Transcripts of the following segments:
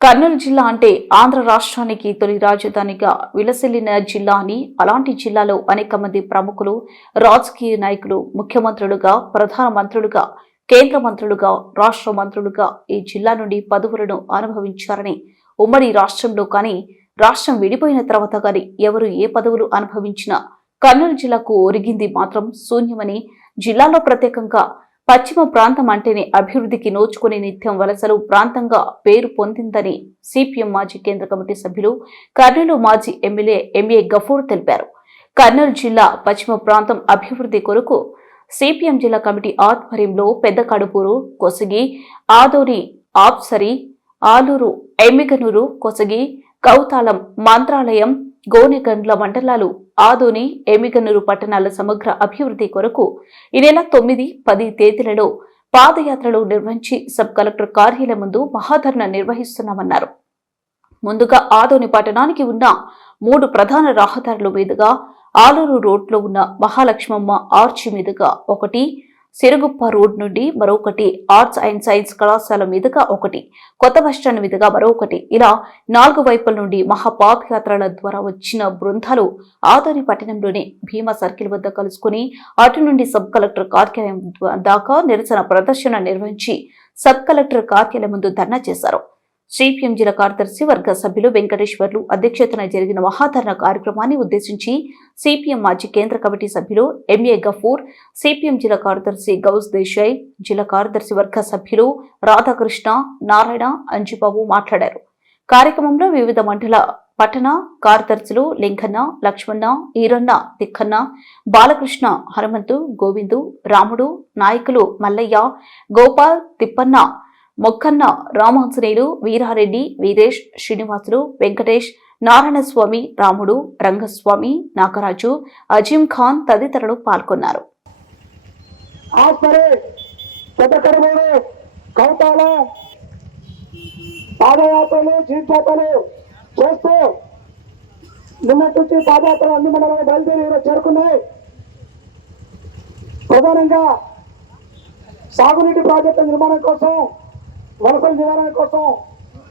కర్నూలు జిల్లా అంటే ఆంధ్ర రాష్ట్రానికి తొలి రాజధానిగా విలసిల్లిన జిల్లా అని అలాంటి జిల్లాలో అనేక మంది ప్రముఖులు రాజకీయ నాయకులు ముఖ్యమంత్రులుగా ప్రధాన మంత్రులుగా కేంద్ర మంత్రులుగా రాష్ట్ర మంత్రులుగా ఈ జిల్లా నుండి పదవులను అనుభవించారని ఉమ్మడి రాష్ట్రంలో కానీ రాష్ట్రం విడిపోయిన తర్వాత కానీ ఎవరు ఏ పదవులు అనుభవించినా కర్నూలు జిల్లాకు ఒరిగింది మాత్రం శూన్యమని జిల్లాలో ప్రత్యేకంగా పశ్చిమ ప్రాంతం అంటేనే అభివృద్ధికి నోచుకునే నిత్యం వలసలు ప్రాంతంగా పేరు పొందిందని సిపిఎం మాజీ కేంద్ర కమిటీ సభ్యులు కర్నూలు మాజీ ఎమ్మెల్యే ఎంఏ గఫూర్ తెలిపారు. కర్నూలు జిల్లా పశ్చిమ ప్రాంతం అభివృద్ధి కొరకు సిపిఎం జిల్లా కమిటీ ఆధ్వర్యంలో పెద్ద కడుపూరు కొసగి ఆదోని ఆప్సరి ఆలూరు ఎమ్మిగనూరు కొసగి కౌతాళం మంత్రాలయం గోనెకండ్ల మండలాలు ఆదోని ఎమిగనూరు పట్టణాల సమగ్ర అభివృద్ధి కొరకు ఈ నెల తొమ్మిది పది తేదీలలో పాదయాత్రలు నిర్వహించి సబ్ కలెక్టర్ కార్యాలయం ముందు మహాధరణ నిర్వహిస్తున్నామన్నారు. ముందుగా ఆదోని పట్టణానికి ఉన్న మూడు ప్రధాన రహదారుల మీదుగా ఆలూరు రోడ్లో ఉన్న మహాలక్ష్మమ్మ ఆర్చి మీదుగా ఒకటి సిరుగుప్ప రోడ్ నుండి మరొకటి ఆర్ట్స్ అండ్ సైన్స్ కళాశాల మీదుగా ఒకటి కొత్త బస్టాండ్ మీదుగా మరొకటి. ఇలా నాలుగు వైపుల నుండి మహాపాదయాత్రల ద్వారా వచ్చిన బృందాలు ఆదోని పట్టణంలోని భీమా సర్కిల్ వద్ద కలుసుకుని అటు నుండి సబ్ కలెక్టర్ కార్యాలయం దాకా నిరసన ప్రదర్శన నిర్వహించి సబ్ కలెక్టర్ కార్యాలయం ముందు ధర్నా చేశారు. సిపిఎం జిల్లా కార్యదర్శి వర్గ సభ్యులు వెంకటేశ్వర్లు అధ్యక్షతన జరిగిన మహాధరణ కార్యక్రమాన్ని ఉద్దేశించి సిపిఎం మాజీ కేంద్ర కమిటీ సభ్యులు ఎంఏ గఫూర్ సిపిఎం జిల్లా కార్యదర్శి గౌస్ దేశాయ్ జిల్లా కార్యదర్శి వర్గ సభ్యులు రాధాకృష్ణ నారాయణ అంజుబాబు మాట్లాడారు. కార్యక్రమంలో వివిధ మండల పట్టణ కార్యదర్శులు లింకన్న లక్ష్మణ ఈరన్న తిక్కన్న బాలకృష్ణ హనుమంతు గోవిందు రాముడు నాయకులు మల్లయ్య గోపాల్ తిప్పన్న మొక్కన్న రామాంజనేయులు వీరారెడ్డి వీరేష్ శ్రీనివాసులు వెంకటేష్ నారాయణస్వామి రాముడు రంగస్వామి నాగరాజు అజీం ఖాన్ తదితరులు పాల్గొన్నారు. ఆస్పరి పెద్ద పాదయాత్రలు జీవితాలు చేస్తూ నిన్నటి నుంచి పాదయాత్రలు అన్ని మండలాలు బయలుదేరి ఈరోజు చేరుకున్నాయి. ప్రధానంగా సాగునీటి ప్రాజెక్టుల నిర్మాణం కోసం వలసల నివారణ కోసం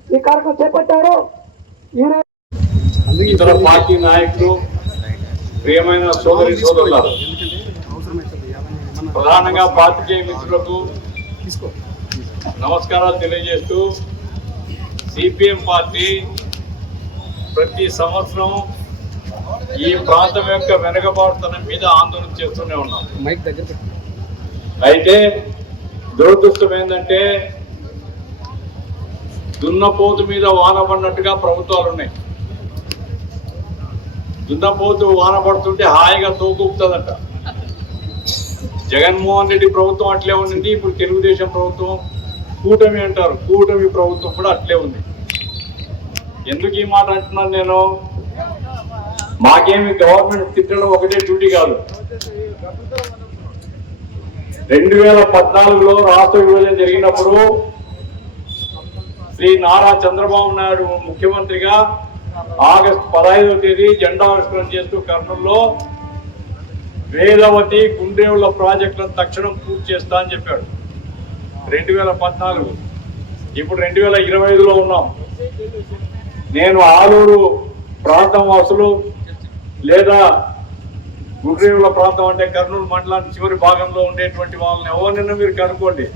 ఈ కార్యక్రమం చేపట్టారు ఈరోజు ఇతర పార్టీ నాయకులు ప్రియమైన సోదరి సోదరులారు ప్రధానంగా పాత్రికేయ మిత్రులకు నమస్కారాలు తెలియజేస్తూ సిపిఎం పార్టీ ప్రతి సంవత్సరం ఈ ప్రాంతం యొక్క వెనుకబాటుతనం మీద ఆందోళన చేస్తూనే ఉన్నాం మైక్ దగ్గర పెట్టు. అయితే దురదృష్టం ఏంటంటే దున్నపోతు మీద వాన పడినట్టుగా ప్రభుత్వాలు ఉన్నాయి. దున్నపోతు వాన పడుతుంటే హాయిగా తోకూపుతుందట జగన్మోహన్ రెడ్డి ప్రభుత్వం అట్లే ఉండింది ఇప్పుడు తెలుగుదేశం ప్రభుత్వం కూటమి అంటారు కూటమి ప్రభుత్వం కూడా అట్లే ఉంది. ఎందుకు ఈ మాట అంటున్నాను నేను? మాకేమి గవర్నమెంట్ తిట్టడం ఒకటే డ్యూటీ కాదు. రెండు వేల పద్నాలుగులో రాష్ట్ర విభజన జరిగినప్పుడు శ్రీ నారా చంద్రబాబు నాయుడు ముఖ్యమంత్రిగా ఆగస్టు పదహైదవ తేదీ జెండావిష్కరణ చేస్తూ కర్నూలులో వేదవతి గుండ్రేవుల ప్రాజెక్టులను తక్షణం పూర్తి చేస్తా అని చెప్పాడు. రెండు వేల పద్నాలుగు. ఇప్పుడు రెండు వేల ఇరవై ఐదులో ఉన్నాం. నేను ఆలూరు ప్రాంతం వాసులు లేదా గుండ్రేవుల ప్రాంతం అంటే కర్నూలు మండలానికి చివరి భాగంలో ఉండేటువంటి వాళ్ళని ఎవరినైనా మీరు కనుక్కోండి.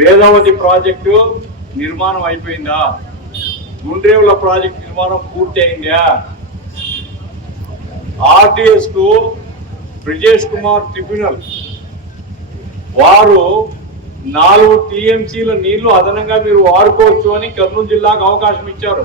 వేదావతి ప్రాజెక్టు నిర్మాణం అయిపోయిందా? గుండ్రేవుల ప్రాజెక్ట్ నిర్మాణం పూర్తి అయిందా? ఆర్టీఎస్కు బ్రిజేష్ కుమార్ ట్రిబ్యునల్. వారు నాలుగు టీఎంసీల నీళ్ళు అదనంగా మీరు వాడుకోవచ్చు అని కర్నూలు జిల్లాకు అవకాశం ఇచ్చారు.